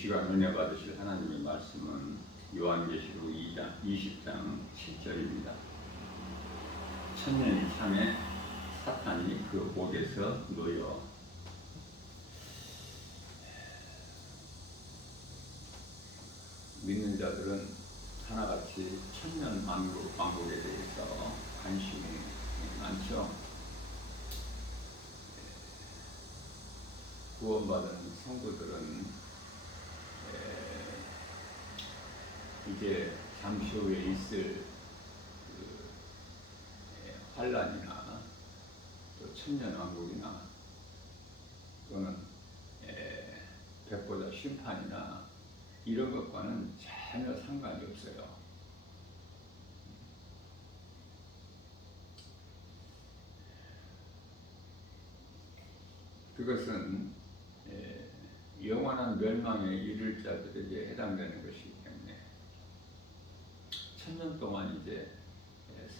시간 은혜 받으실 하나님의 말씀은 요한계시록 20장 7절입니다. 천년이 참에 사탄이 그 목에서 놓여. 믿는 자들은 하나같이 천년 왕국에 대해서 관심이 많죠. 구원받은 성도들은 이제 잠시 후에 있을 환란이나 또 천년왕국이나 또는 백보자 심판이나 이런 것과는 전혀 상관이 없어요. 그것은 영원한 멸망에 이를 자들에게 해당되는 것이기 때문에 천년 동안 이제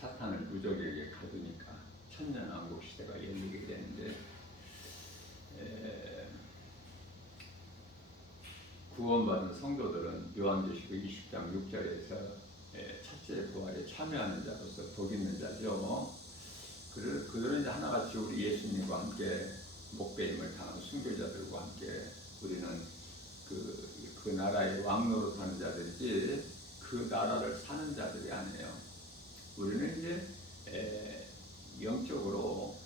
사탄을 무적에게 가두니까 천년왕국 시대가 열리게 되는데, 구원받은 성도들은 요한계시록 20장 6절에서 첫째 부활에 참여하는 자로서 복 있는 자죠. 그들은 이제 하나같이 우리 예수님과 함께 목배임을 당한 순교자들과 함께 우리는 그 나라의 왕노릇하는 자들이지 그 나라를 사는 자들이 아니에요. 우리는 이제 영적으로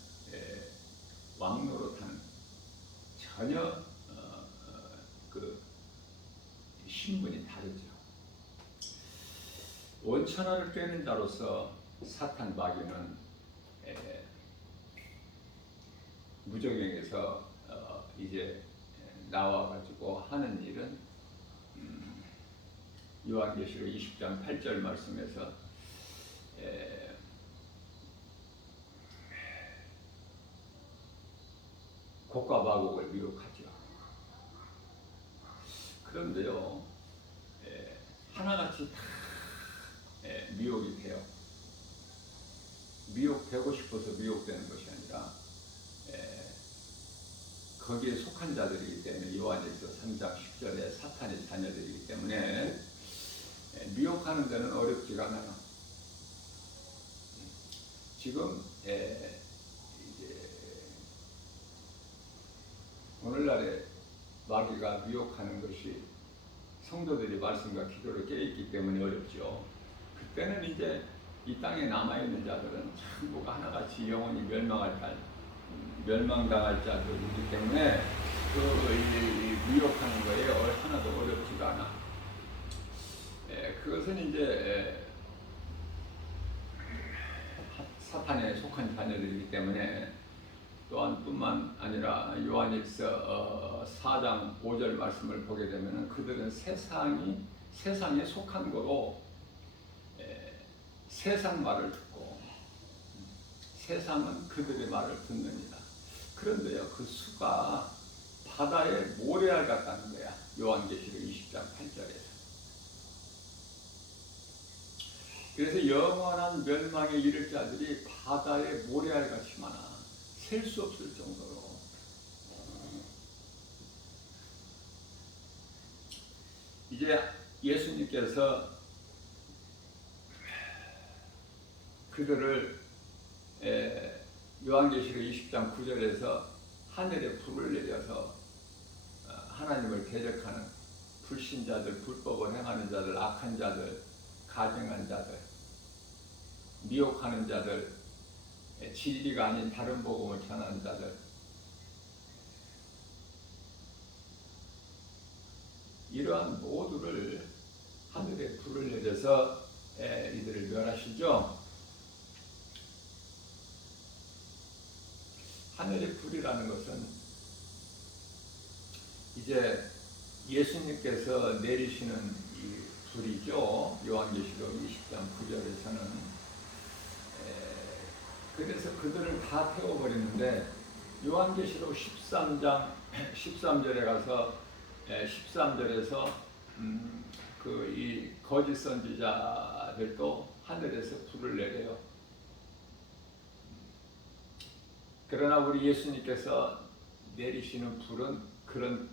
왕노릇하는 전혀 그 신분이 다르죠. 원천하를 꿰는 자로서 사탄 마귀는 무적행에서 이제 나와가지고 하는 일은 요한계시록 20장 8절 말씀에서 곡과 마곡을 미혹하죠. 그런데요, 하나같이 다 미혹이 돼요. 미혹되고 싶어서 미혹되는 것이 아니라 거기에 속한 자들이기 때문에 요한일서 3장 10절에 사탄의 자녀들이기 때문에 미혹하는 데는 어렵지가 않아요. 지금 이제 오늘날에 마귀가 미혹하는 것이 성도들이 말씀과 기도를 깨있기 때문에 어렵죠. 그때는 이제 이 땅에 남아있는 자들은 전부가 하나같이 영원히 멸망당할 자들이기 때문에 미혹하는 거에 하나도 어렵지가 않아. 그것은 이제 사탄에 속한 자녀들이기 때문에 또한 뿐만 아니라 요한일서 4장 5절 말씀을 보게 되면 그들은 세상에 속한 거로 세상 말을 듣고 세상은 그들의 말을 듣느니라. 그런데요, 그 수가 바다의 모래알 같다는 거야. 요한계시록 20장 8절에서. 그래서 영원한 멸망에 이를 자들이 바다의 모래알 같이 많아. 셀 수 없을 정도로. 이제 예수님께서 그들을 요한계시록 20장 9절에서 하늘에 불을 내려서 하나님을 대적하는 불신자들, 불법을 행하는 자들, 악한 자들, 가증한 자들, 미혹하는 자들, 진리가 아닌 다른 복음을 전하는 자들, 이러한 모두를 하늘에 불을 내려서 이들을 멸하시죠. 하늘의 불이라는 것은 이제 예수님께서 내리시는 이 불이죠. 요한계시록 20장 9절에서는. 그래서 그들을 다 태워버리는데 요한계시록 13장 13절에 가서 13절에서 이 거짓 선지자들도 하늘에서 불을 내려요. 그러나 우리 예수님께서 내리시는 불은 그런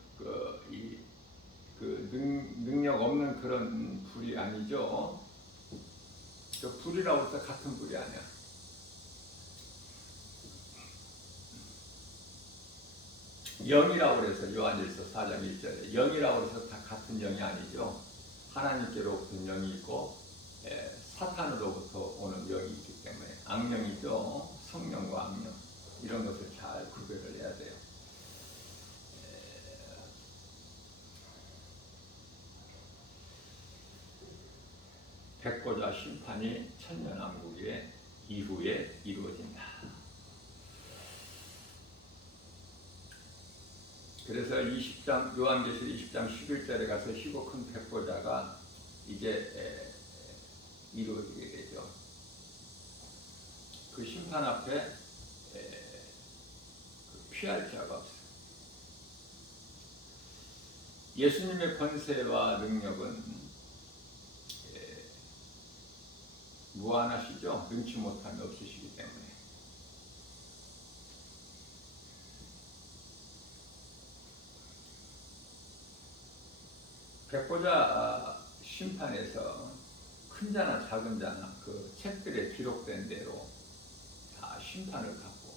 그 능력 없는 그런 불이 아니죠. 그 불이라고 해서 같은 불이 아니야. 영이라고 해서 요한일서 4장 1절에 영이라고 해서 다 같은 영이 아니죠. 하나님께로부터 영이 있고 사탄으로부터 오는 영이 있기 때문에 악령이죠. 성령과 악령 이런 것을 잘 구별을 해야 돼요. 백보자 심판이 천년왕국 이후에 이루어진다. 그래서 20장 요한계시록 20장 11절에 가서 희고 큰 백보자가 이제 이루어지게 되죠. 그 심판 앞에 피할 자가 없어요. 예수님의 권세와 능력은 무한하시죠. 능치 못함이 없으시기 때문에. 백보자 심판에서 큰 자나 작은 자나 그 책들에 기록된 대로 다 심판을 받고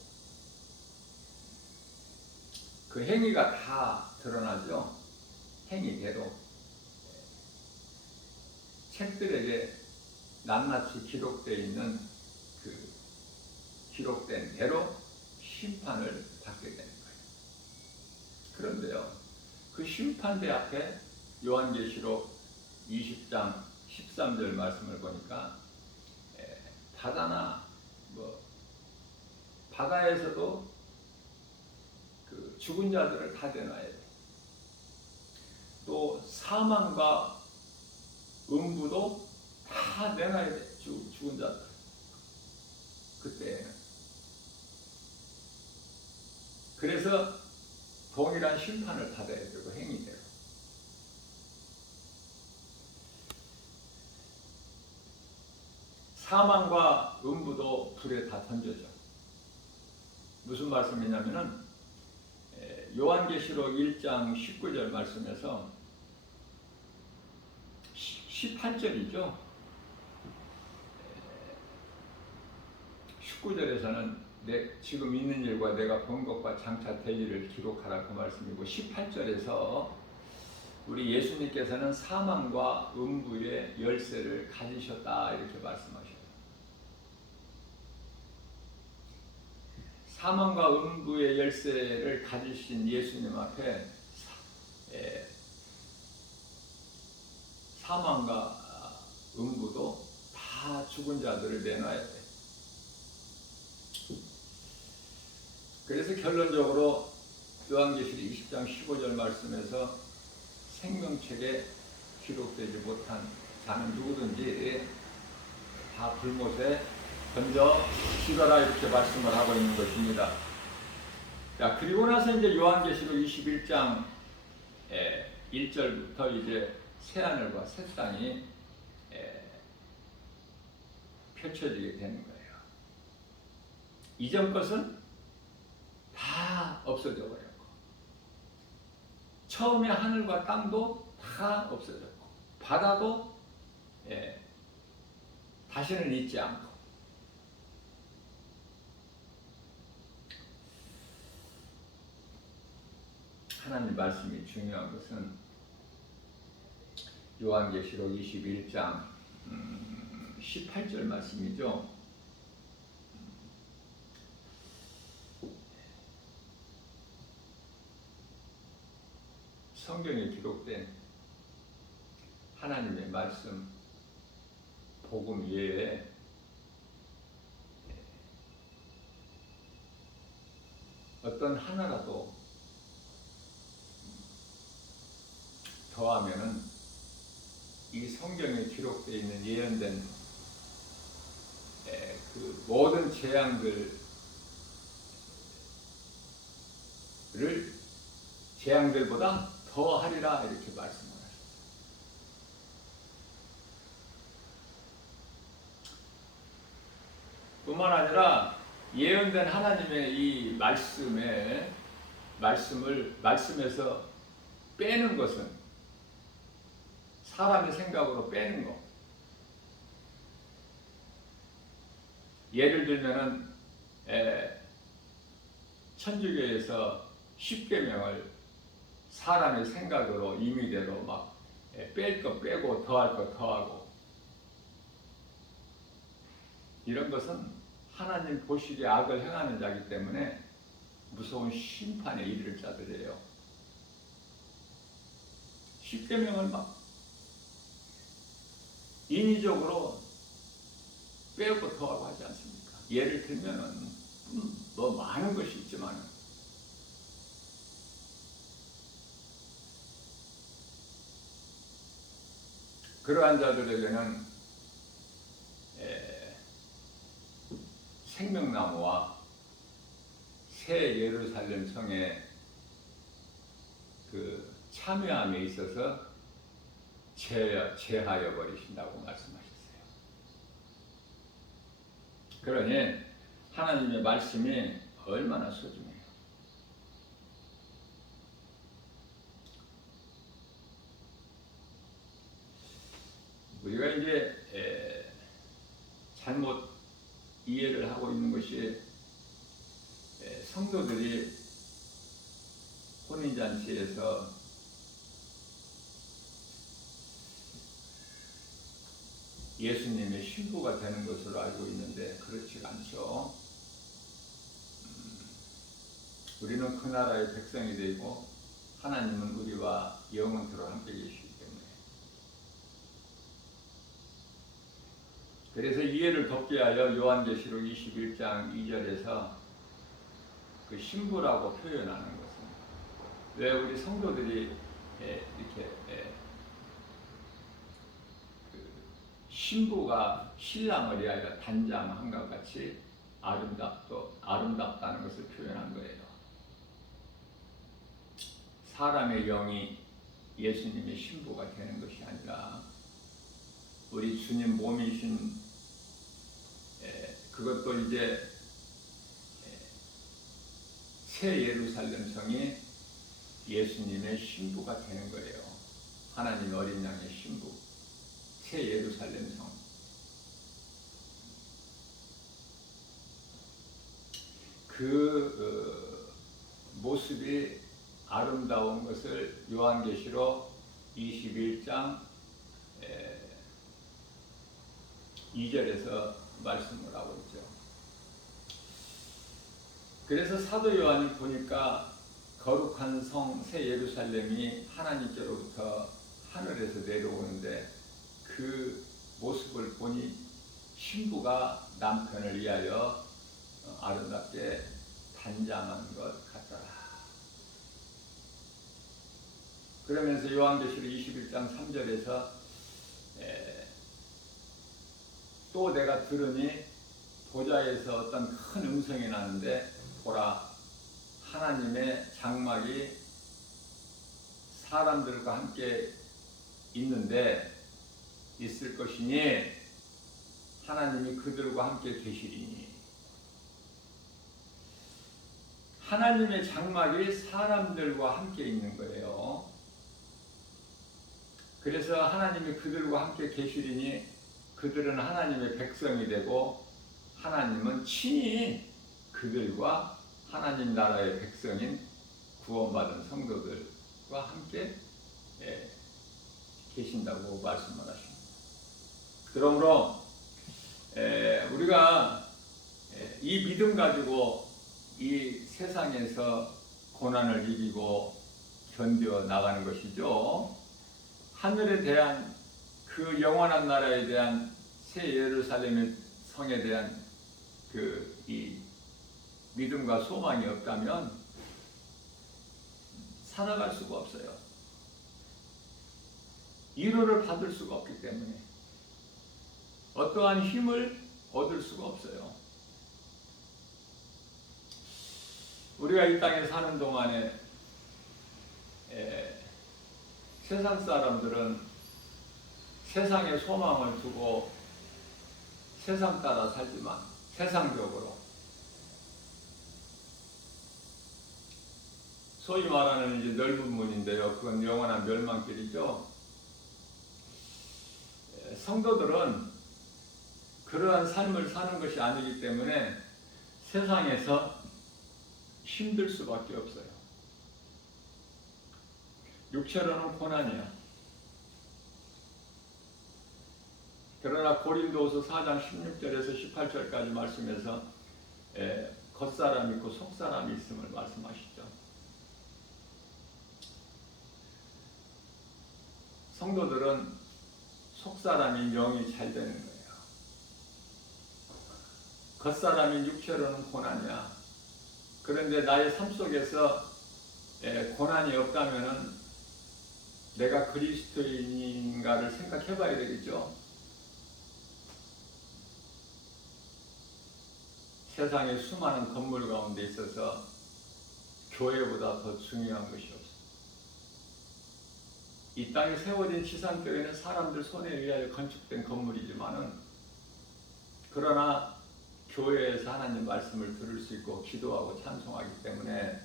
그 행위가 다 드러나죠. 행위대로 책들에게 낱낱이 기록되어 있는 그 기록된 대로 심판을 받게 되는 거예요. 그런데요, 그 심판대 앞에 요한계시록 20장 13절 말씀을 보니까 바다나 바다에서도 그 죽은 자들을 다 내놔야 돼. 또 사망과 음부도 다 내놔야 돼. 죽은 자들. 그때는. 그래서 동일한 심판을 받아야 되고 행위대로. 사망과 음부도 불에 다 던져져. 무슨 말씀이냐면은 요한계시록 1장 19절 말씀에서 18절이죠. 19절에서는 지금 있는 일과 내가 본 것과 장차 될 일을 기록하라 그 말씀이고 18절에서 우리 예수님께서는 사망과 음부의 열쇠를 가지셨다 이렇게 말씀하셔요. 사망과 음부의 열쇠를 가지신 예수님 앞에 사망과 음부도 다 죽은 자들을 내놔야 돼. 그래서 결론적으로 요한계시록 20장 15절 말씀에서 생명책에 기록되지 못한 자는 누구든지 다 불못에 던져 죽어라 이렇게 말씀을 하고 있는 것입니다. 자, 그리고 나서 이제 요한계시록 21장 1절부터 이제 새하늘과 새 땅이 펼쳐지게 되는 거예요. 이전 것은 다 없어져 버렸고 처음에 하늘과 땅도 다 없어졌고 바다도 다시는 있지 않고 하나님 말씀이 중요한 것은 요한계시록 21장 18절 말씀이죠. 성경에 기록된 하나님의 말씀 복음 외에 어떤 하나라도 더하면은 이 성경에 기록되어 있는 예언된 그 모든 재앙들보다 더 하리라 이렇게 말씀을 하셨어요. 뿐만 아니라 예언된 하나님의 이 말씀에서 빼는 것은 사람의 생각으로 빼는 거. 예를 들면은 천주교에서 십계명을 사람의 생각으로 임의대로 막 뺄 거 빼고 더할 거 더하고, 이런 것은 하나님 보시기에 악을 행하는 자이기 때문에 무서운 심판에 이를 자들이에요. 십계명을 막 인위적으로 빼고 더하고 하지 않습니까? 예를 들면은 뭐 많은 것이 있지만 그러한 자들에게는 생명나무와 새 예루살렘 성의 그 참여함에 있어서 제하여 버리신다고 말씀하셨어요. 그러니 하나님의 말씀이 얼마나 소중해요. 우리가 이제 잘못 이해를 하고 있는 것이, 성도들이 혼인잔치에서 예수님의 신부가 되는 것으로 알고 있는데 그렇지가 않죠. 우리는 그 나라의 백성이 되고 하나님은 우리와 영원토록 함께 계시기 때문에. 그래서 이해를 돕기 위하여 요한계시록 21장 2절에서 그 신부라고 표현하는 것은, 왜 우리 성도들이 이렇게 신부가 신랑을 위하여 단장함과 같이 아름답다는 것을 표현한 거예요. 사람의 영이 예수님의 신부가 되는 것이 아니라 우리 주님 몸이신, 그것도 이제 새 예루살렘 성이 예수님의 신부가 되는 거예요. 하나님 어린 양의 신부, 새 예루살렘 성. 그 모습이 아름다운 것을 요한계시록 21장 2절에서 말씀을 하고 있죠. 그래서 사도 요한이 보니까 거룩한 성 새 예루살렘이 하나님께로부터 하늘에서 내려오는데 그 모습을 보니 신부가 남편을 위하여 아름답게 단장한 것 같더라. 그러면서 요한계시록 21장 3절에서 또 내가 들으니 보좌에서 어떤 큰 음성이 나는데, 보라, 하나님의 장막이 사람들과 함께 있을 것이니 하나님이 그들과 함께 계시리니. 하나님의 장막이 사람들과 함께 있는 거예요. 그래서 하나님이 그들과 함께 계시리니 그들은 하나님의 백성이 되고 하나님은 친히 그들과 하나님 나라의 백성인 구원받은 성도들과 함께 계신다고 말씀을 하십니다. 그러므로 우리가 이 믿음 가지고 이 세상에서 고난을 이기고 견뎌 나가는 것이죠. 하늘에 대한 그 영원한 나라에 대한 새 예루살렘의 성에 대한 이 믿음과 소망이 없다면 살아갈 수가 없어요. 위로를 받을 수가 없기 때문에 어떠한 힘을 얻을 수가 없어요. 우리가 이 땅에 사는 동안에 세상 사람들은 세상에 소망을 두고 세상 따라 살지만, 세상적으로 소위 말하는 이제 넓은 문인데요. 그건 영원한 멸망길이죠. 성도들은 그러한 삶을 사는 것이 아니기 때문에 세상에서 힘들 수밖에 없어요. 육체로는 고난이야. 그러나 고린도후서 4장 16절에서 18절까지 말씀에서 겉사람이 있고 속사람이 있음을 말씀하시죠. 성도들은 속사람인 영이 잘 되는 거예요. 겉사람인 육체로는 고난이야. 그런데 나의 삶 속에서 고난이 없다면은 내가 그리스도인인가를 생각해 봐야 되겠죠. 세상의 수많은 건물 가운데 있어서 교회보다 더 중요한 것이 없습니다. 이 땅에 세워진 지상교회는 사람들 손에 의하여 건축된 건물이지만은, 그러나 교회에서 하나님 말씀을 들을 수 있고 기도하고 찬송하기 때문에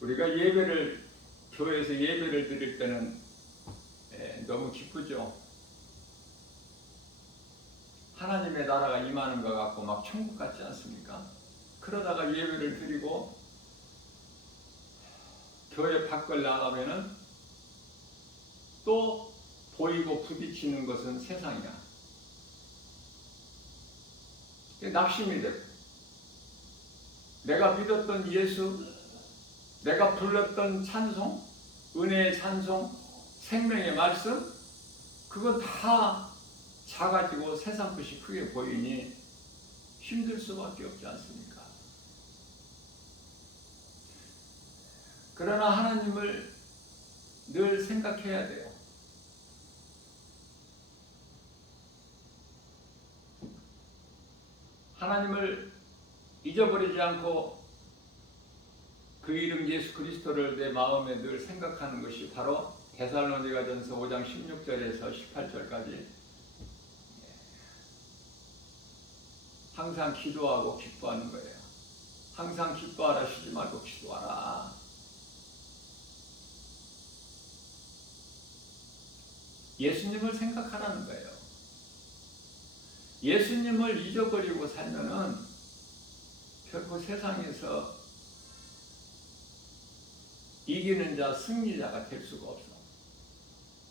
우리가 교회에서 예배를 드릴 때는 너무 기쁘죠. 하나님의 나라가 임하는 것 같고 막 천국 같지 않습니까? 그러다가 예배를 드리고 교회 밖을 나가면은 또 보이고 부딪히는 것은 세상이야. 낙심이 되고, 내가 믿었던 예수, 내가 불렀던 찬송, 은혜의 찬송, 생명의 말씀, 그거 다 작아지고 세상 것이 크게 보이니 힘들 수밖에 없지 않습니까? 그러나 하나님을 늘 생각해야 돼요. 하나님을 잊어버리지 않고 그 이름 예수 그리스도를 내 마음에 늘 생각하는 것이 바로 데살로니가전서 5장 16절에서 18절까지 항상 기도하고 기뻐하는 거예요. 항상 기뻐하라, 쉬지 말고 기도하라. 예수님을 생각하라는 거예요. 예수님을 잊어버리고 살면은 결코 세상에서 이기는 자, 승리자가 될 수가 없어.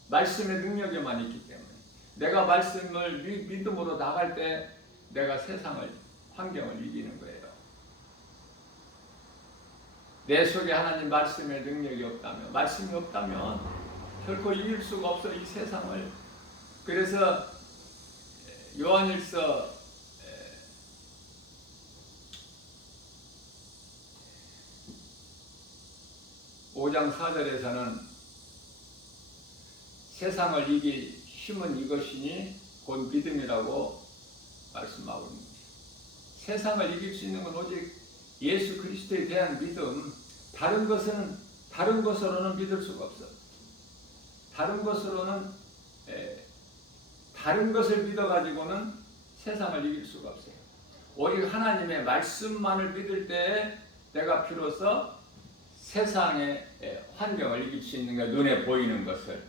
말씀의 능력에만 있기 때문에. 내가 말씀을 믿음으로 나갈 때 내가 세상을, 환경을 이기는 거예요. 내 속에 하나님 말씀의 능력이 없다면, 말씀이 없다면 결코 이길 수가 없어, 이 세상을. 그래서 요한일서 5장 4절에서는 세상을 이길 힘은 이것이니 곧 믿음이라고 말씀하고 있습니다. 세상을 이길 수 있는 건 오직 예수 그리스도에 대한 믿음, 다른 것으로는 믿을 수가 없어. 다른 것을 믿어가지고는 세상을 이길 수가 없어요. 오직 하나님의 말씀만을 믿을 때 내가 비로소 세상의 환경을 이길 수 있는 게, 눈에 보이는 것을.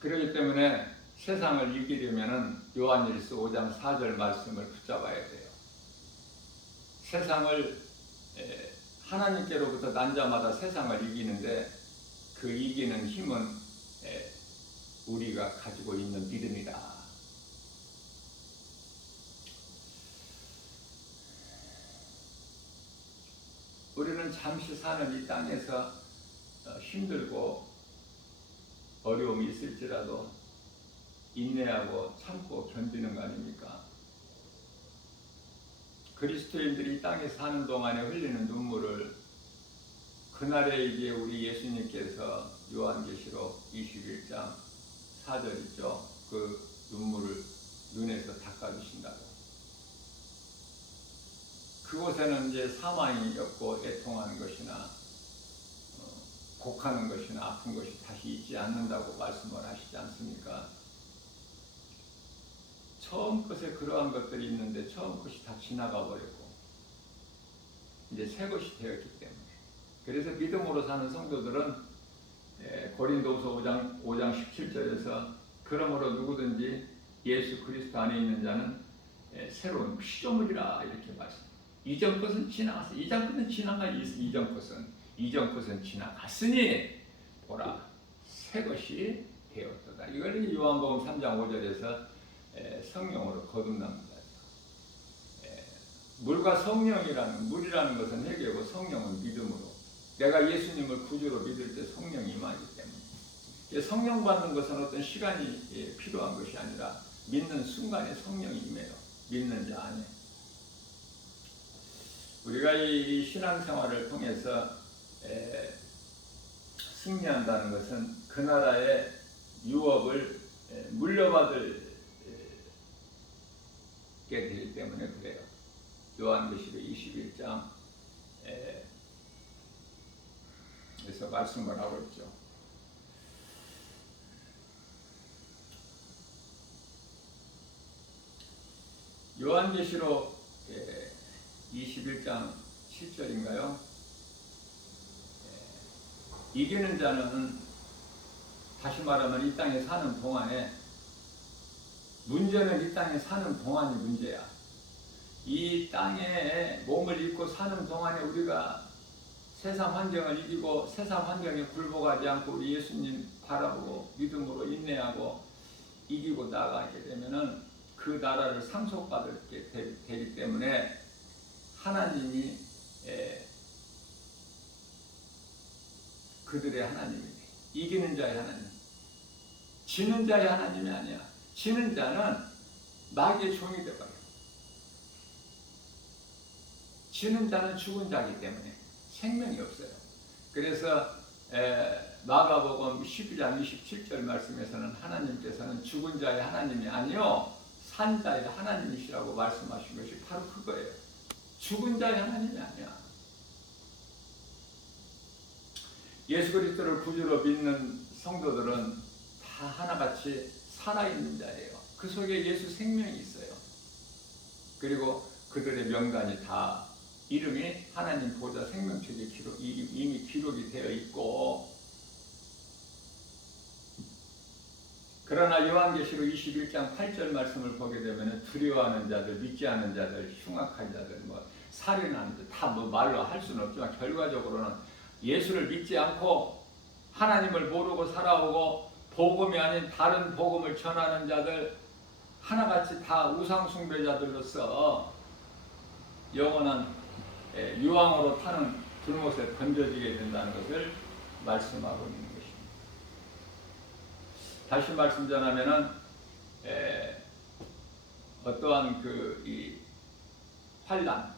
그렇기 때문에 세상을 이기려면 요한일서 5장 4절 말씀을 붙잡아야 돼요. 세상을 하나님께로부터 난 자마다 세상을 이기는데 그 이기는 힘은 우리가 가지고 있는 믿음이다. 우리는 잠시 사는 이 땅에서 힘들고 어려움이 있을지라도 인내하고 참고 견디는 거 아닙니까? 그리스도인들이 이 땅에 사는 동안에 흘리는 눈물을 그날에 이제 우리 예수님께서 요한계시록 21장 4절 있죠? 그 눈물을 눈에서 닦아주신다고. 그곳에는 이제 사망이 없고 애통하는 것이나 곡하는 것이나 아픈 것이 다시 있지 않는다고 말씀을 하시지 않습니까? 처음 것에 그러한 것들이 있는데 처음 것이 다 지나가 버렸고 이제 새 것이 되었기 때문에. 그래서 믿음으로 사는 성도들은 고린도후서 5장 17절에서 그러므로 누구든지 예수 그리스도 안에 있는 자는 새로운 피조물이라 이렇게 말씀. 이전 것은 지나갔어. 이전 것은 지나가. 이전 것은 지나갔으니 보라 새 것이 되었도다. 이걸 요한복음 3장 5절에서 성령으로 거듭납니다. 물과 성령이라는, 물이라는 것은 회개고 성령은 믿음으로, 내가 예수님을 구주로 믿을 때 성령이 임하기 때문에, 성령 받는 것은 어떤 시간이 필요한 것이 아니라 믿는 순간에 성령이 임해요. 믿는 자 안에. 우리가 이 신앙생활을 통해서 승리한다는 것은 그 나라의 유업을 물려받게 되기 때문에 그래요. 요한계시록 21장 에서 말씀을 하고 있죠. 요한계시록 21장 7절인가요? 이기는 자는, 다시 말하면 이 땅에 사는 동안에, 문제는 이 땅에 사는 동안이 문제야. 이 땅에 몸을 입고 사는 동안에 우리가 세상 환경을 이기고 세상 환경에 굴복하지 않고 우리 예수님 바라보고 믿음으로 인내하고 이기고 나가게 되면은 그 나라를 상속받게 되기 때문에 하나님이 그들의 하나님이네. 이기는 자의 하나님. 지는 자의 하나님이 아니야. 지는 자는 마귀의 종이 되어버려. 지는 자는 죽은 자이기 때문에 생명이 없어요. 그래서 마가복음 12장 27절 말씀에서는 하나님께서는 죽은 자의 하나님이 아니요 산 자의 하나님이시라고 말씀하신 것이 바로 그거예요. 죽은 자의 하나님이 아니야. 예수 그리스도를 구주로 믿는 성도들은 다 하나같이 살아있는 자예요. 그 속에 예수 생명이 있어요. 그리고 그들의 명단이 다 이름이 하나님 보좌 생명책에 이미 기록이 되어 있고, 그러나 요한계시록 21장 8절 말씀을 보게 되면 두려워하는 자들, 믿지 않는 자들, 흉악한 자들, 살인하는 자들 다 말로 할 수는 없지만 결과적으로는 예수를 믿지 않고 하나님을 모르고 살아오고 복음이 아닌 다른 복음을 전하는 자들 하나같이 다 우상 숭배자들로서 영원한 유황으로 타는 불못에 던져지게 된다는 것을 말씀하고 있는 것입니다. 다시 말씀 전하면은 어떠한 이 환난,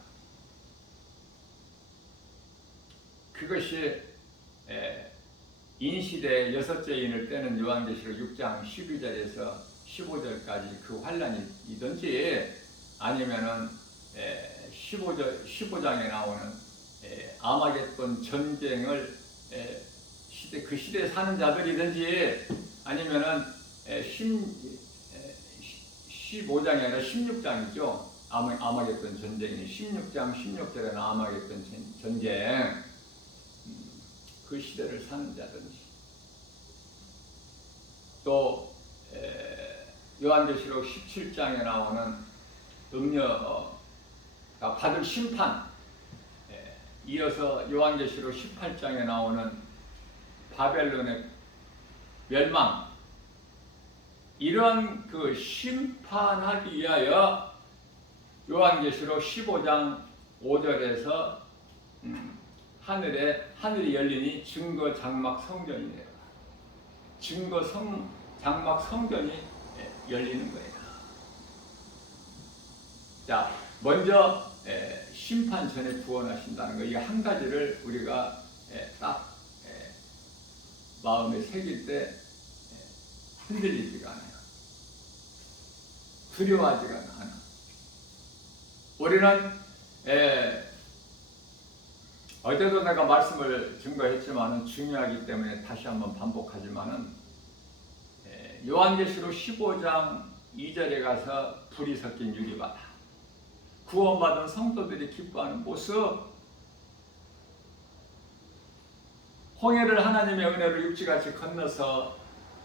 그것이 인시대 여섯째 인을 떼는 요한계시록 6장 12절에서 15절까지 그 환난이든지 아니면은 15장에 나오는 아마겟돈 전쟁을 그 시대에 사는 자들이든지 아니면은 15장이 아니라 16장이죠. 아마겟돈 전쟁이 16장 16절에는 아마겟돈 전쟁, 그 시대를 사는 자든지, 또 요한계시록 17장에 나오는 받을 심판, 이어서 요한계시록 18장에 나오는 바벨론의 멸망, 이런 그 심판하기 위하여 요한계시록 15장 5절에서 하늘이 열리니 증거 장막 성전이네요. 장막 성전이 열리는 거예요. 자, 먼저 심판 전에 구원하신다는 거, 이 한 가지를 우리가 딱 마음에 새길 때 흔들리지가 않아요. 두려워하지가 않아. 우리는 어제도 내가 말씀을 증거했지만은 중요하기 때문에 다시 한번 반복하지만은 요한계시록 15장 2절에 가서 불이 섞인 유리바다, 구원받은 성도들이 기뻐하는 모습, 홍해를 하나님의 은혜로 육지같이 건너서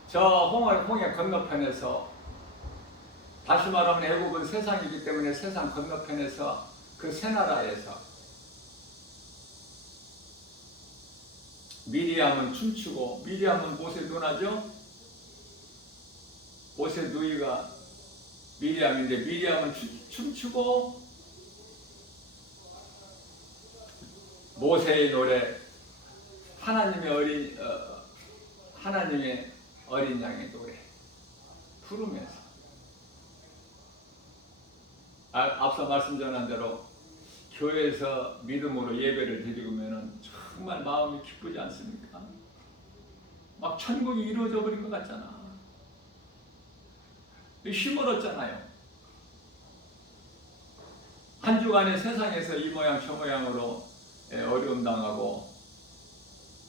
저 홍해 건너편에서, 다시 말하면 애국은 세상이기 때문에 세상 건너편에서 그 새 나라에서 미리암은 춤추고, 미리암은 못의 누나죠? 못의 누이가 미리암인데, 미리암은 춤추고 모세의 노래, 하나님의 어린 양의 노래 부르면서, 앞서 말씀 전한 대로 교회에서 믿음으로 예배를 드리면은 정말 마음이 기쁘지 않습니까? 막 천국이 이루어져 버린 것 같잖아. 힘을 얻잖아요. 한 주간의 세상에서 이 모양 저 모양으로 어려움 당하고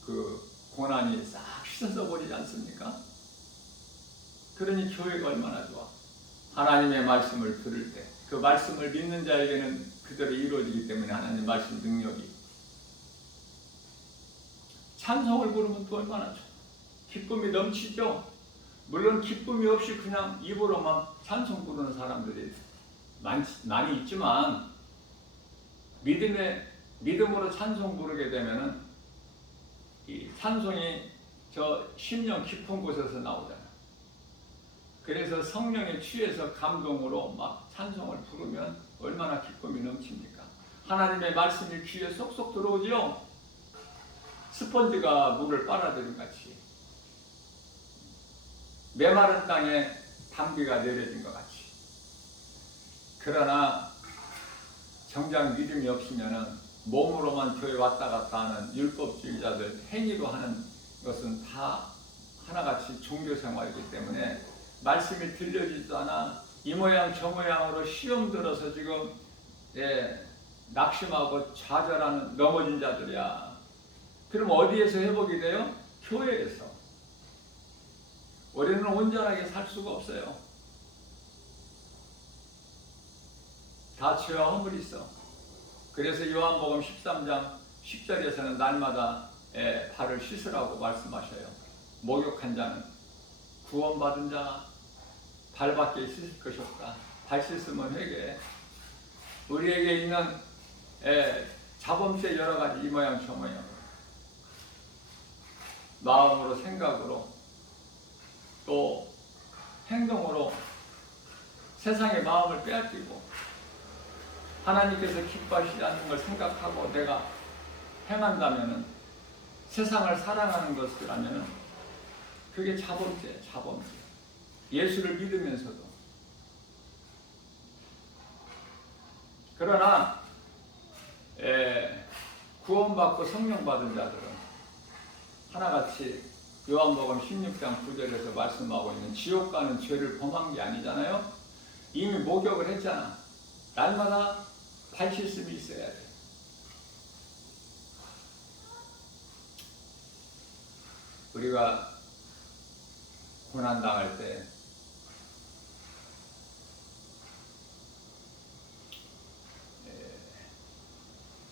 그 고난이 싹 씻어져 버리지 않습니까? 그러니 교회가 얼마나 좋아. 하나님의 말씀을 들을 때 그 말씀을 믿는 자에게는 그대로 이루어지기 때문에 하나님 말씀 능력이, 찬송을 부르면 또 얼마나 좋아. 기쁨이 넘치죠. 물론 기쁨이 없이 그냥 입으로만 찬송 부르는 사람들이 많이 있지만, 믿음으로 찬송 부르게 되면은 이 찬송이 저 심령 깊은 곳에서 나오잖아요. 그래서 성령에 취해서 감동으로 막 찬송을 부르면 얼마나 기쁨이 넘칩니까? 하나님의 말씀이 귀에 쏙쏙 들어오죠. 스펀지가 물을 빨아들인 같이, 메마른 땅에 단비가 내려진 것 같이. 그러나 정작 믿음이 없으면은 몸으로만 교회 왔다 갔다 하는 율법주의자들, 행위로 하는 것은 다 하나같이 종교생활이기 때문에 말씀이 들려지지도 않아. 이 모양 저 모양으로 시험 들어서 지금 낙심하고 좌절하는 넘어진 자들이야. 그럼 어디에서 회복이 돼요? 교회에서. 우리는 온전하게 살 수가 없어요. 다치와 허물이 있어. 그래서 요한복음 13장 10절에서는 날마다 발을 씻으라고 말씀하셔요. 목욕한 자는, 구원받은 자 발밖에 씻을 것이 없다. 발 씻으면 회개해. 우리에게 있는 자범죄 여러 가지 이 모양 저 모양, 마음으로, 생각으로, 또 행동으로 세상의 마음을 빼앗기고 하나님께서 기뻐하시지 않는 걸 생각하고 내가 행한다면은, 세상을 사랑하는 것이라면은 그게 자범죄. 예수를 믿으면서도. 그러나 구원받고 성령 받은 자들은 하나같이 요한복음 16장 9절에서 말씀하고 있는 지옥 가는 죄를 범한 게 아니잖아요. 이미 목욕을 했잖아. 날마다 발 씻음이 있어야 돼. 우리가 고난당할 때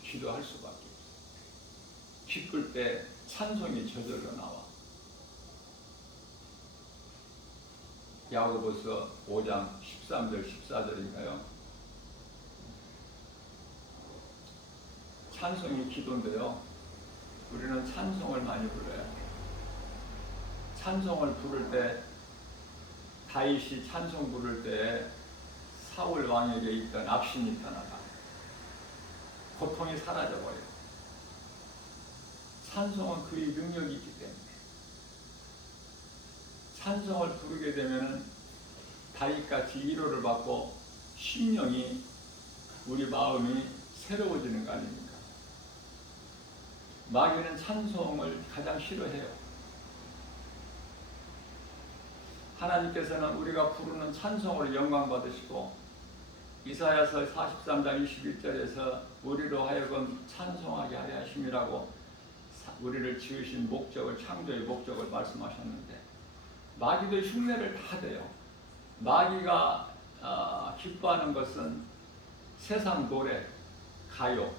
기도할 수밖에 없어. 기쁠 때 찬송이 저절로 나와. 야고보서 5장 13절 14절인가요? 찬송이 기도인데요. 우리는 찬송을 많이 불러야 돼. 찬송을 부를 때, 다윗이 찬송 부를 때 사울 왕에게 있던 압신이 떠나가 고통이 사라져버려요. 찬송은 그의 능력이 있기 때문에. 찬송을 부르게 되면 다윗같이 위로를 받고 심령이, 우리 마음이 새로워지는 거 아닙니까? 마귀는 찬송을 가장 싫어해요. 하나님께서는 우리가 부르는 찬송으로 영광 받으시고, 이사야서 43장 21절에서 우리로 하여금 찬송하게 하려 하심이라고 우리를 지으신 목적을, 창조의 목적을 말씀하셨는데, 마귀도 흉내를 다 대요. 마귀가 기뻐하는 것은 세상 노래, 가요.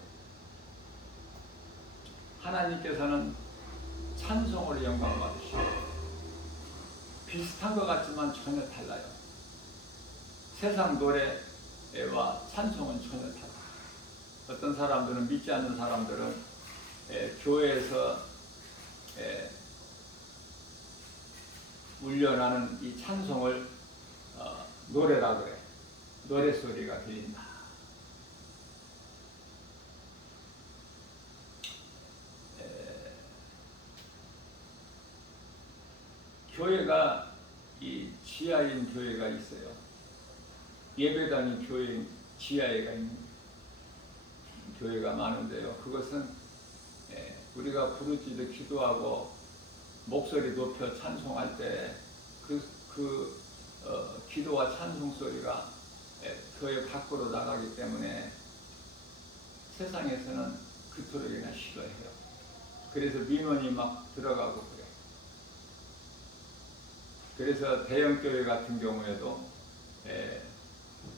하나님께서는 찬송으로 영광 받으시고, 비슷한 것 같지만 전혀 달라요. 세상 노래와 찬송은 전혀 달라요. 어떤 사람들은, 믿지 않는 사람들은 교회에서 울려나는 이 찬송을 노래라 그래. 노래소리가 들린다. 교회가 이 지하인 교회가 있어요. 예배당이 교회 지하에가 있는 교회가 많은데요. 그것은 우리가 부르짖어 기도하고 목소리 높여 찬송할 때 기도와 찬송 소리가 교회 밖으로 나가기 때문에 세상에서는 그토록이나 싫어해요. 그래서 민원이 막 들어가고 그래. 그래서 대형 교회 같은 경우에도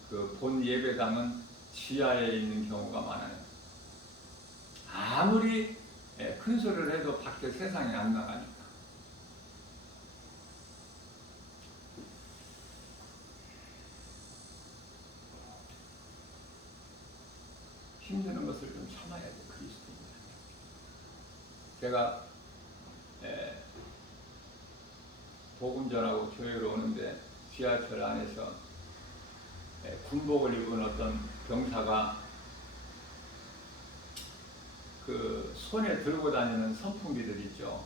그 본 예배당은 지하에 있는 경우가 많아요. 아무리 큰 소리를 해도 밖에 세상에 안 나가니까. 힘드는 것을 좀 참아야 돼, 그리스도인은. 제가 복음 전하고 교회로 오는데 지하철 안에서 군복을 입은 어떤 병사가 그 손에 들고 다니는 선풍기들 있죠.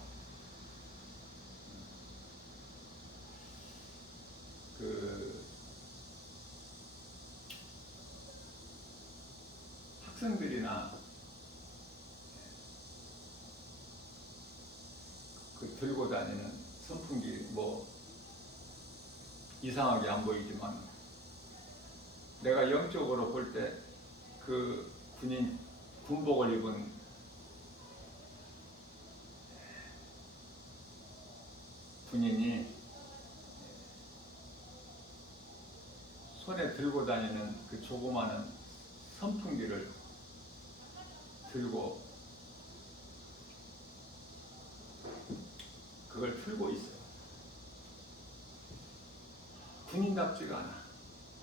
그 학생들이나 그 들고 다니는 선풍기 뭐 이상하게 안 보이지만 내가 영적으로 볼 때 그 군복을 입은 군인이 손에 들고 다니는 그 조그마한 선풍기를 들고 그걸 틀고 있어요. 군인답지가 않아.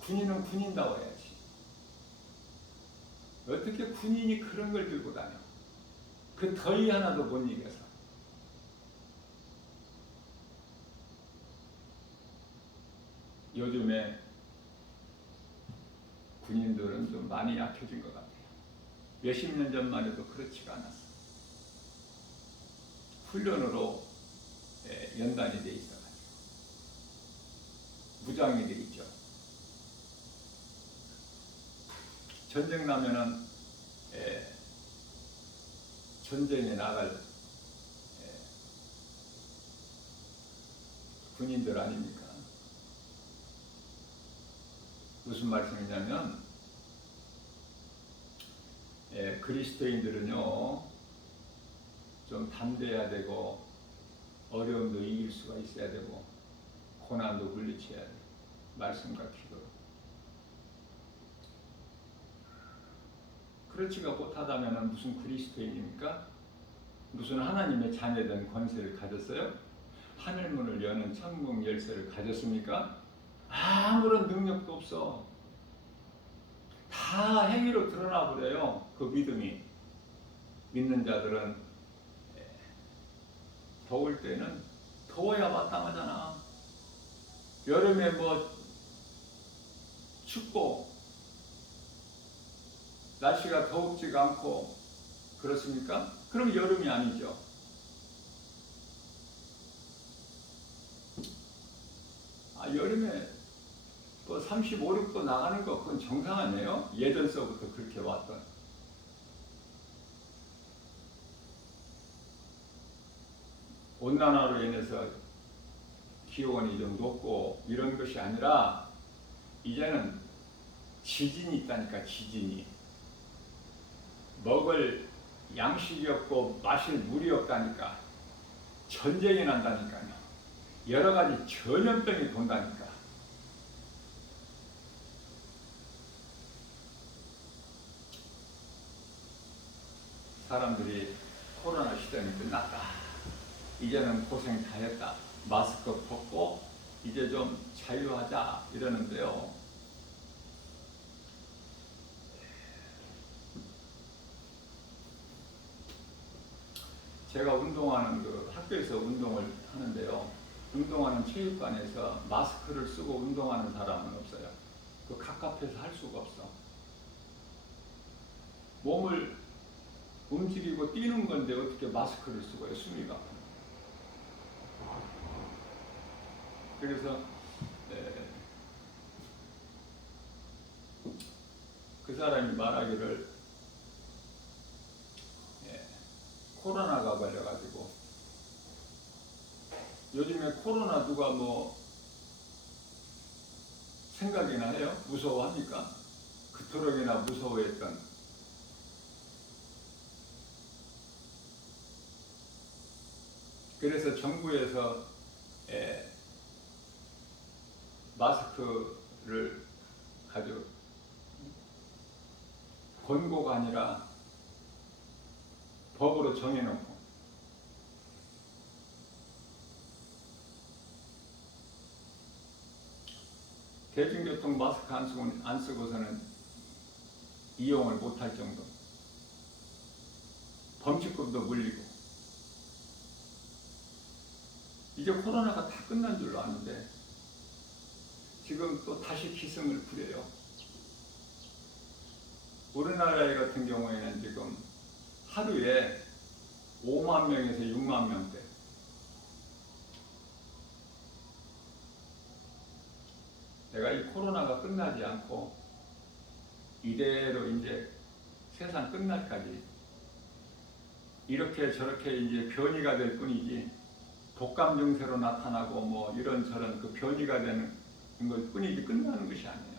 군인은 군인다워야지. 어떻게 군인이 그런 걸 들고 다녀? 그 더위 하나도 못 이겨서. 요즘에 군인들은 좀 많이 약해진 것 같아요. 몇십 년 전만 해도 그렇지가 않았어. 훈련으로 연단이 돼 있어가지고 무장이 돼 있죠. 전쟁 나면은 전쟁에 나갈 군인들 아닙니까? 무슨 말씀이냐면 그리스도인들은요 좀 담대해야 되고 어려움도 이길 수가 있어야 되고 고난도 물리쳐야 돼. 말씀과 기도로. 그렇지가 못하다면 무슨 그리스도인입니까? 무슨 하나님의 자녀된 권세를 가졌어요? 하늘문을 여는 천국 열쇠를 가졌습니까? 아무런 능력도 없어. 다 행위로 드러나 버려요. 그 믿음이. 믿는 자들은 더울 때는 더워야 마땅하잖아. 여름에 뭐 춥고 날씨가 더웁지가 않고 그렇습니까? 그럼 여름이 아니죠. 여름에 뭐 35, 6도 나가는 거 그건 정상 아니에요? 예전서부터 그렇게 왔던. 온난화로 인해서 기온이 좀 높고 이런 것이 아니라 이제는 지진이 있다니까. 지진이. 먹을 양식이 없고 마실 물이 없다니까. 전쟁이 난다니까요. 여러 가지 전염병이 돈다니까. 사람들이 코로나 시대는 끝났다. 이제는 고생 다 했다. 마스크 벗고 이제 좀 자유하자 이러는데요. 제가 운동하는 학교에서 운동을 하는데요. 운동하는 체육관에서 마스크를 쓰고 운동하는 사람은 없어요. 갑갑해서 할 수가 없어. 몸을 움직이고 뛰는 건데 어떻게 마스크를 쓰고 요 숨이 가고. 그래서 그 사람이 말하기를 코로나가 걸려가지고 요즘에 코로나 누가 뭐 생각이나 해요? 무서워합니까? 그토록이나 무서워했던 그래서 정부에서 마스크를 아주 권고가 아니라 법으로 정해놓고 대중교통 마스크 안 쓰고서는 이용을 못할 정도, 범칙금도 물리고. 이제 코로나가 다 끝난 줄로 아는데 지금 또 다시 기승을 부려요. 우리나라 같은 경우에는 지금 하루에 5만 명에서 6만 명대. 내가 이 코로나가 끝나지 않고 이대로 이제 세상 끝날까지 이렇게 저렇게 이제 변이가 될 뿐이지 독감 증세로 나타나고 뭐 이런저런 그 변이가 되는 것 뿐이지 끝나는 것이 아니에요.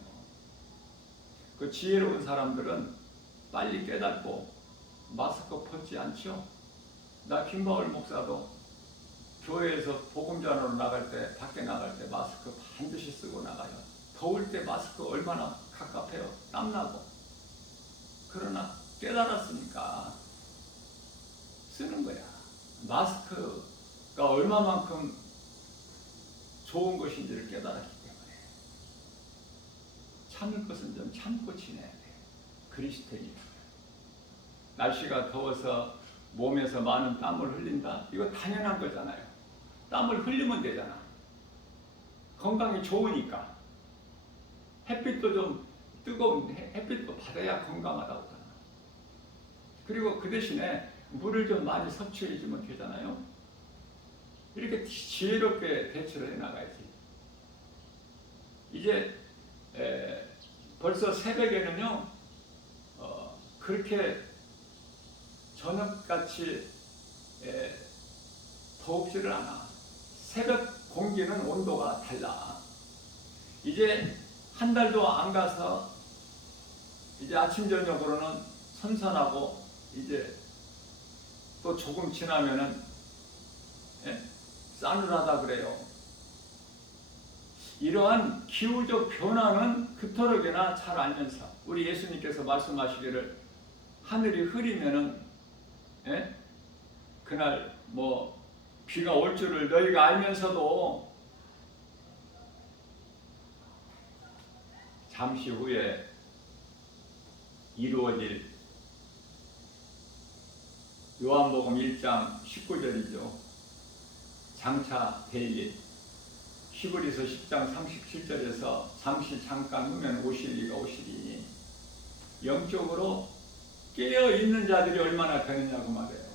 그 지혜로운 사람들은 빨리 깨닫고 마스크 벗지 않죠. 나 김바울 목사도 교회에서 복음 전하러 나갈 때, 밖에 나갈 때 마스크 반드시 쓰고 나가요. 더울 때 마스크 얼마나 갑갑해요. 땀나고. 그러나 깨달았으니까 쓰는 거야. 마스크가 얼마만큼 좋은 것인지를 깨달았기 때문에 참을 것은 좀 참고 지내야 돼. 그리스도인이다. 날씨가 더워서 몸에서 많은 땀을 흘린다? 이거 당연한 거잖아요. 땀을 흘리면 되잖아. 건강이 좋으니까. 햇빛도 좀 뜨거운 햇빛도 받아야 건강하다고 하잖아. 그리고 그 대신에 물을 좀 많이 섭취해 주면 되잖아요. 이렇게 지혜롭게 대처를 해 나가야지. 이제 벌써 새벽에는요 그렇게 저녁같이 덥지를 않아. 새벽 공기는 온도가 달라. 이제 한 달도 안 가서 이제 아침 저녁으로는 선선하고 이제 또 조금 지나면은 싸늘하다 그래요. 이러한 기후적 변화는 그토록이나 잘 알면서 우리 예수님께서 말씀하시기를 하늘이 흐리면은 그날 뭐 비가 올 줄을 너희가 알면서도 잠시 후에 이루어질 요한복음 1장 19절이죠. 장차 대일 히브리서 10장 37절에서 잠시 잠깐 후면 오실 이가 오시리니 영적으로 깨어있는 자들이 얼마나 되느냐고 말해요.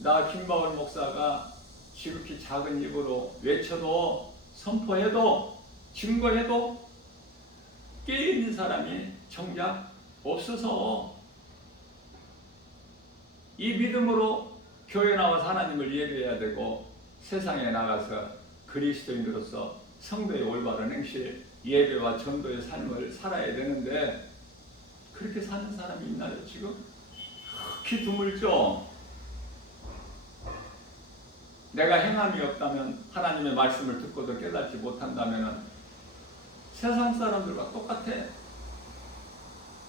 나 김바울 목사가 지극히 작은 입으로 외쳐도 선포해도 증거해도 깨어있는 사람이 정작 없어서 이 믿음으로 교회 나와서 하나님을 예배해야 되고 세상에 나가서 그리스도인으로서 성도의 올바른 행실, 예배와 전도의 삶을 살아야 되는데 그렇게 사는 사람이 있나요 지금? 극히 드물죠. 내가 행함이 없다면 하나님의 말씀을 듣고도 깨닫지 못한다면 세상 사람들과 똑같아.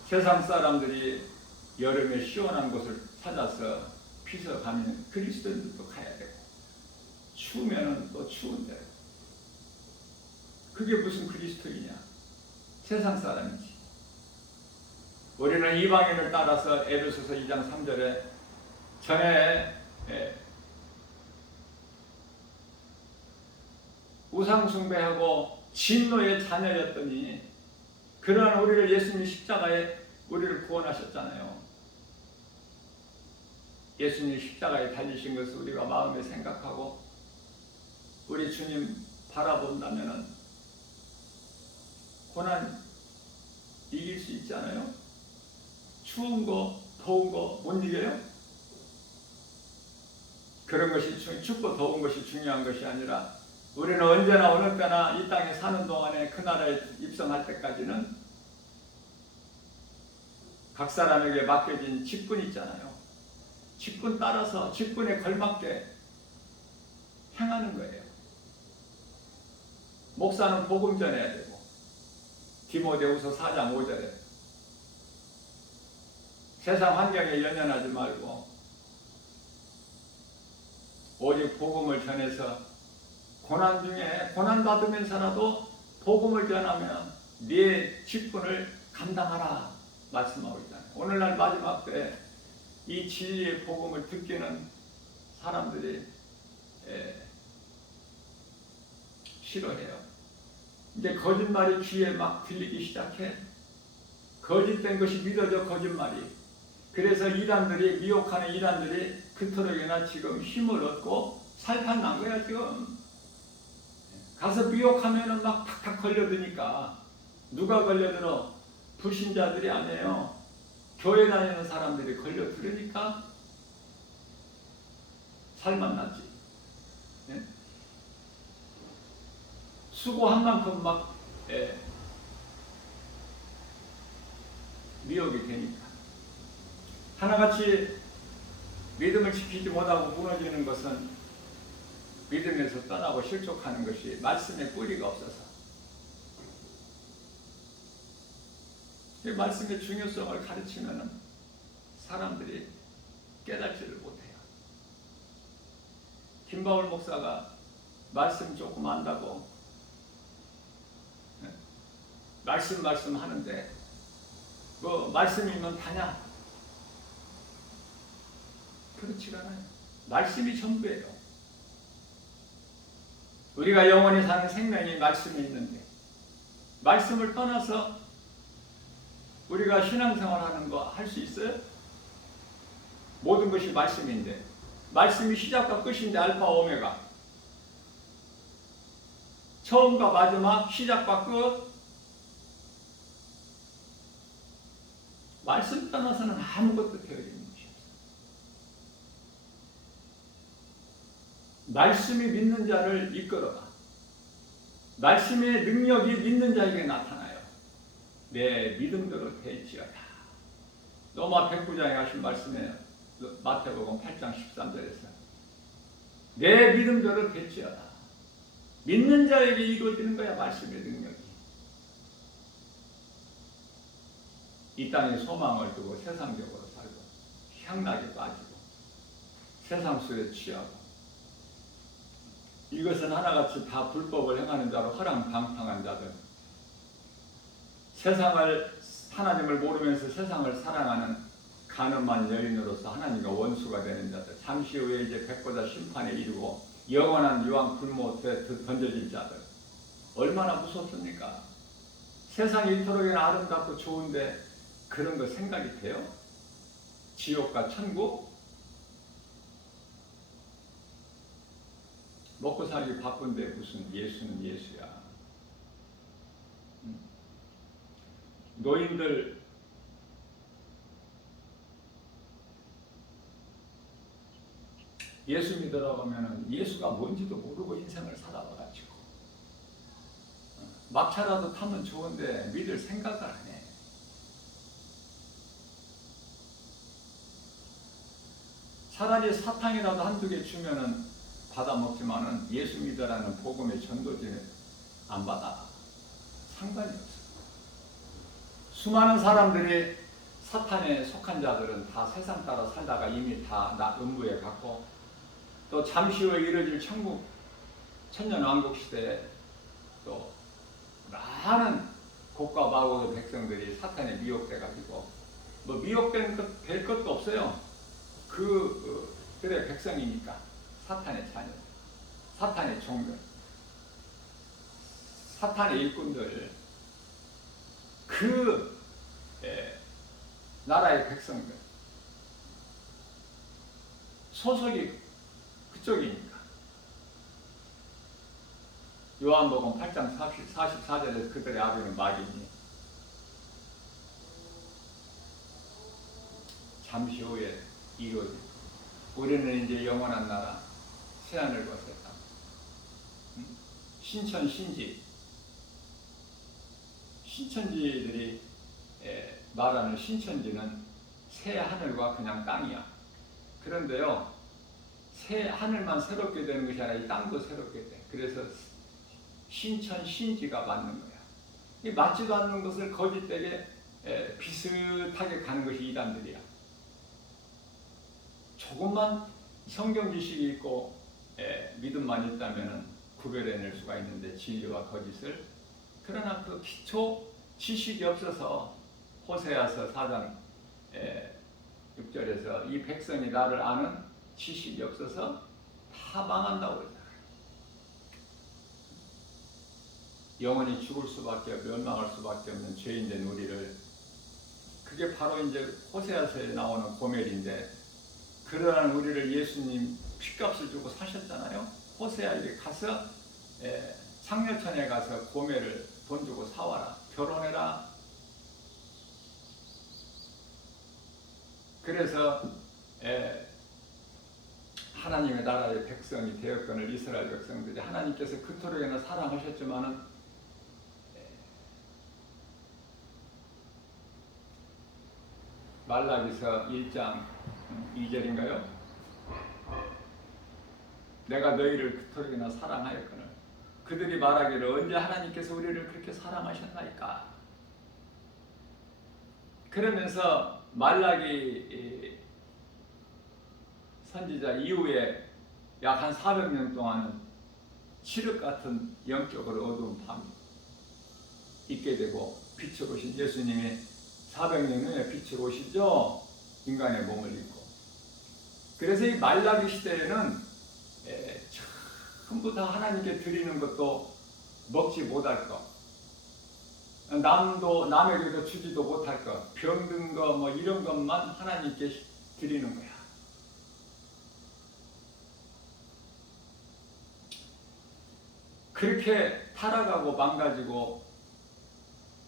세상 사람들이 여름에 시원한 곳을 찾아서 피서 가면 그리스도인들도 가야 되고 추우면은 또 추운데. 그게 무슨 그리스도이냐? 세상 사람이지. 우리는 이방인을 따라서 에베소서 2장 3절에 전에 우상 숭배하고 진노의 자녀였더니 그러한 우리를 예수님이 십자가에 우리를 구원하셨잖아요. 예수님이 십자가에 달리신 것을 우리가 마음에 생각하고 우리 주님 바라본다면 고난 이길 수 있잖아요. 추운 거, 더운 거 못 이겨요? 그런 것이 춥고 더운 것이 중요한 것이 아니라 우리는 언제나 어느 때나 이 땅에 사는 동안에 그 나라에 입성할 때까지는 각 사람에게 맡겨진 직분 있잖아요. 직분 따라서 직분에 걸맞게 행하는 거예요. 목사는 복음 전해야 되고 디모데후서 4장 5절에 세상 환경에 연연하지 말고 오직 복음을 전해서 고난 중에 고난 받으면서라도 복음을 전하면 네 직분을 감당하라 말씀하고 있잖아요. 오늘날 마지막 때 이 진리의 복음을 듣기는 사람들이 싫어해요. 이제 거짓말이 귀에 막 들리기 시작해. 거짓된 것이 믿어져, 거짓말이. 그래서 이단들이, 미혹하는 이단들이 그토록이나 지금 힘을 얻고 살판난 거야 지금. 가서 미혹하면은 막 탁탁 걸려드니까. 누가 걸려들어? 불신자들이 아니에요. 교회 다니는 사람들이 걸려들으니까 살만 나지. 예? 수고한 만큼 막 미혹이 되니까. 하나같이 믿음을 지키지 못하고 무너지는 것은 믿음에서 떠나고 실족하는 것이 말씀의 뿌리가 없어서. 이 말씀의 중요성을 가르치면 사람들이 깨닫지를 못해요. 김바울 목사가 말씀 조금 안다고 말씀 하는데 그 말씀이면 다냐? 그렇지가 않아요. 말씀이 전부예요. 우리가 영원히 사는 생명이 말씀에 있는데 말씀을 떠나서 우리가 신앙생활하는 거 할 수 있어요? 모든 것이 말씀인데 말씀이 시작과 끝인데 알파 오메가 처음과 마지막 시작과 끝 말씀 떠나서는 아무것도 되어지는 것이 없어요. 말씀이 믿는 자를 이끌어가. 말씀의 능력이 믿는 자에게 나타나요. 내 믿음대로 될지어다. 로마 109장에 하신 말씀이에요. 마태복음 8장 13절에서 내 믿음대로 될지어다. 믿는 자에게 이루어지는 거야. 말씀의 능력이. 이 땅에 소망을 두고 세상적으로 살고 향락에 빠지고 세상 수에 취하고 이것은 하나같이 다 불법을 행하는 자로 허랑방탕한 자들, 세상을 하나님을 모르면서 세상을 사랑하는 가늠한 여인으로서 하나님과 원수가 되는 자들, 잠시 후에 이제 백보자 심판에 이르고 영원한 유황 불못에 던져진 자들, 얼마나 무섭습니까? 세상이 이토록이나 아름답고 좋은데 그런 거 생각이 돼요? 지옥과 천국? 먹고 살기 바쁜데 무슨 예수는 예수야. 노인들 예수 믿으라고 하면 예수가 뭔지도 모르고 인생을 살아와가지고 막차라도 타면 좋은데 믿을 생각을 안 해. 차라리 사탕이라도 한두 개 주면은 받아 먹지만은 예수 믿으라는 복음의 전도지는 안 받아. 상관이 없어. 수많은 사람들이 사탄에 속한 자들은 다 세상 따라 살다가 이미 다 음부에 갔고 또 잠시 후에 이뤄질 천국 천년왕국 시대에 또 많은 곡과 마곡의 백성들이 사탄에 미혹돼 가지고 뭐 미혹된 것 별 것도 없어요. 그들의 백성이니까 사탄의 자녀, 사탄의 종들, 사탄의 일꾼들, 그 나라의 백성들 소속이 그쪽이니까. 요한복음 8장 44절에서 그들의 아비는 마귀니 잠시 후에 이루어질 우리는 이제 영원한 나라 새하늘 것이다. 신천 신지 신천지들이 말하는 신천지는 새 하늘과 그냥 땅이야. 그런데요, 새 하늘만 새롭게 되는 것이 아니라 이 땅도 새롭게 돼. 그래서 신천 신지가 맞는 거야. 이 맞지도 않는 것을 거짓되게 비슷하게 가는 것이 이단들이야. 조금만 성경 지식이 있고 믿음만 있다면 구별해낼 수가 있는데 진리와 거짓을. 그러나 그 기초 지식이 없어서 호세아서 4장 6절에서 이 백성이 나를 아는 지식이 없어서 다 망한다고 그러잖아요. 영원히 죽을 수밖에 멸망할 수밖에 없는 죄인된 우리를, 그게 바로 이제 호세아서에 나오는 고멜인데, 그러한 우리를 예수님 핏값을 주고 사셨잖아요. 호세아에게 가서 상려천에 가서 고멜을 돈 주고 사와라, 결혼해라. 그래서 하나님의 나라의 백성이 되었거늘 이스라엘 백성들이 하나님께서 그토록이나 사랑하셨지만은 말라기서 1장 2절인가요? 내가 너희를 그토록이나 사랑하였거늘 그들이 말하기를 언제 하나님께서 우리를 그렇게 사랑하셨나이까. 그러면서 말라기 선지자 이후에 약 한 400년 동안은 칠흑 같은 영적으로 어두운 밤이 있게 되고, 빛을 오신 예수님이 400년 후에 빛을 오시죠. 인간의 몸을 입고. 그래서 이 말라기 시대에는 전부 다 하나님께 드리는 것도 먹지 못할 것, 남에게도 주지도 못할 것, 병든 거 뭐 이런 것만 하나님께 드리는 거야. 그렇게 타락하고 망가지고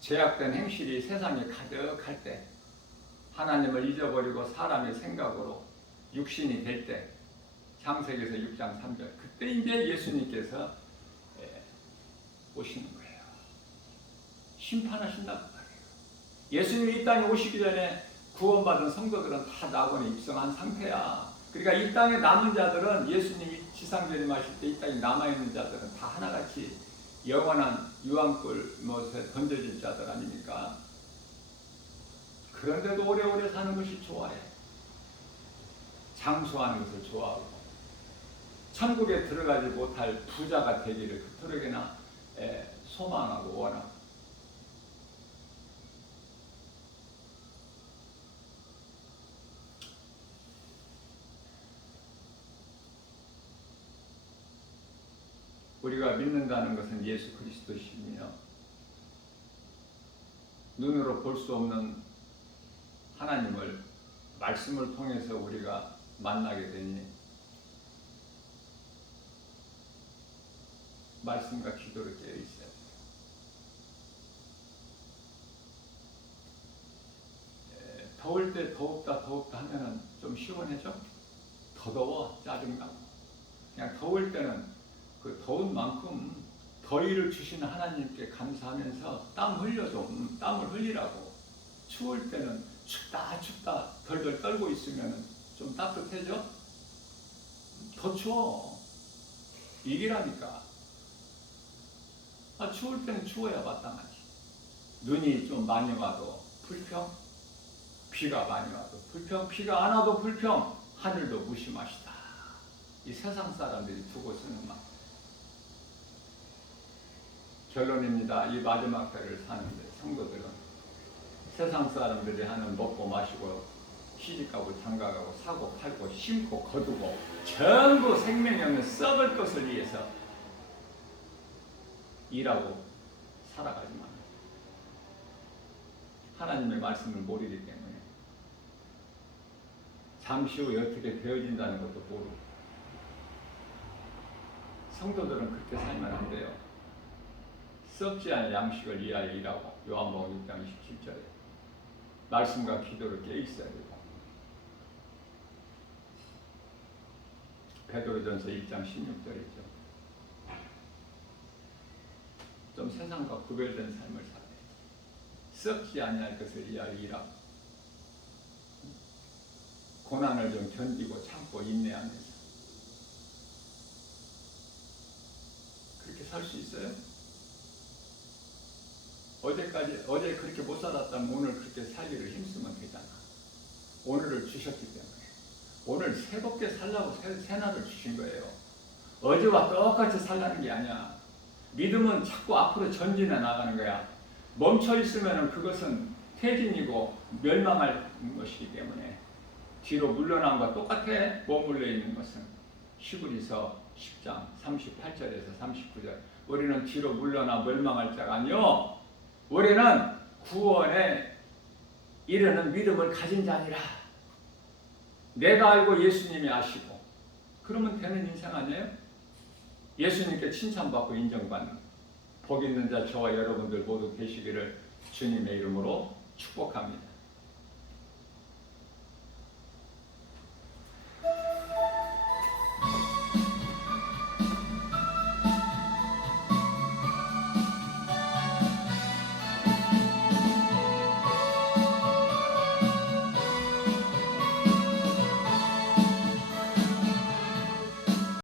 죄악된 행실이 세상에 가득할 때, 하나님을 잊어버리고 사람의 생각으로 육신이 될 때, 창세기에서 6장 3절, 그때 이제 예수님께서 오시는 거예요. 심판하신다고 말해요. 예수님이 이 땅에 오시기 전에 구원받은 성도들은 다 낙원에 입성한 상태야. 그러니까 이 땅에 남은 자들은, 예수님이 지상재림하실 때 이 땅에 남아있는 자들은 다 하나같이 영원한 유황불 못에 던져질 자들 아닙니까? 그런데도 오래오래 사는 것이 좋아해. 장수하는 것을 좋아하고, 천국에 들어가지 못할 부자가 되기를 그토록이나 소망하고 원하고. 우리가 믿는다는 것은 예수 그리스도시며, 눈으로 볼 수 없는 하나님을 말씀을 통해서 우리가 만나게 되니, 말씀과 기도를 깨어 있어야 돼요. 더울 때 더웁다 하면은 좀 시원해져? 더 더워? 짜증나고. 그냥 더울 때는 그 더운 만큼 더위를 주시는 하나님께 감사하면서 땀 흘려 좀 땀을 흘리라고. 추울 때는 춥다 덜덜 떨고 있으면 좀 따뜻해져? 더 추워. 이기라니까. 추울 때는 추워야 마땅하지. 눈이 좀 많이 와도 불평, 비가 많이 와도 불평, 비가 안 와도 불평, 하늘도 무심하시다. 이 세상 사람들이 두고 쓰는 말. 결론입니다. 이 마지막 때를 사는데 성도들은 세상 사람들이 하는 먹고 마시고 시집가고 장가가고 사고 팔고 심고 거두고 전부 생명이 없는 썩을 것을 위해서 일하고 살아가지만 하나님의 말씀을 모르기 때문에 잠시 후에 어떻게 되어진다는 것도 모르고 성도들은 그렇게 살면 안 돼요. 썩지 않은 양식을 위하여 일하고 요한복음 6장 27절에 말씀과 기도를 깨 있어야 되고 베드로전서 1장 16절이죠. 좀 세상과 구별된 삶을 살아야 돼요. 썩지 아니할 것을 위하여 일하고 고난을 좀 견디고 참고 인내하면서 그렇게 살 수 있어요? 어제 그렇게 못 살았다면 오늘 그렇게 살기를 힘쓰면 되잖아. 오늘을 주셨기 때문에. 오늘 새롭게 살라고 새날을 주신 거예요. 어제와 똑같이 살라는 게 아니야. 믿음은 자꾸 앞으로 전진해 나가는 거야. 멈춰 있으면 그것은 퇴진이고 멸망할 것이기 때문에 뒤로 물러난 것과 똑같아. 머물러 있는 것은 히브리서 10장 38절에서 39절 우리는 뒤로 물러나 멸망할 자가 아니요 우리는 구원에 이르는 믿음을 가진 자니라. 내가 알고 예수님이 아시고 그러면 되는 인생 아니에요? 예수님께 칭찬받고 인정받는 복 있는 자 저와 여러분들 모두 되시기를 주님의 이름으로 축복합니다.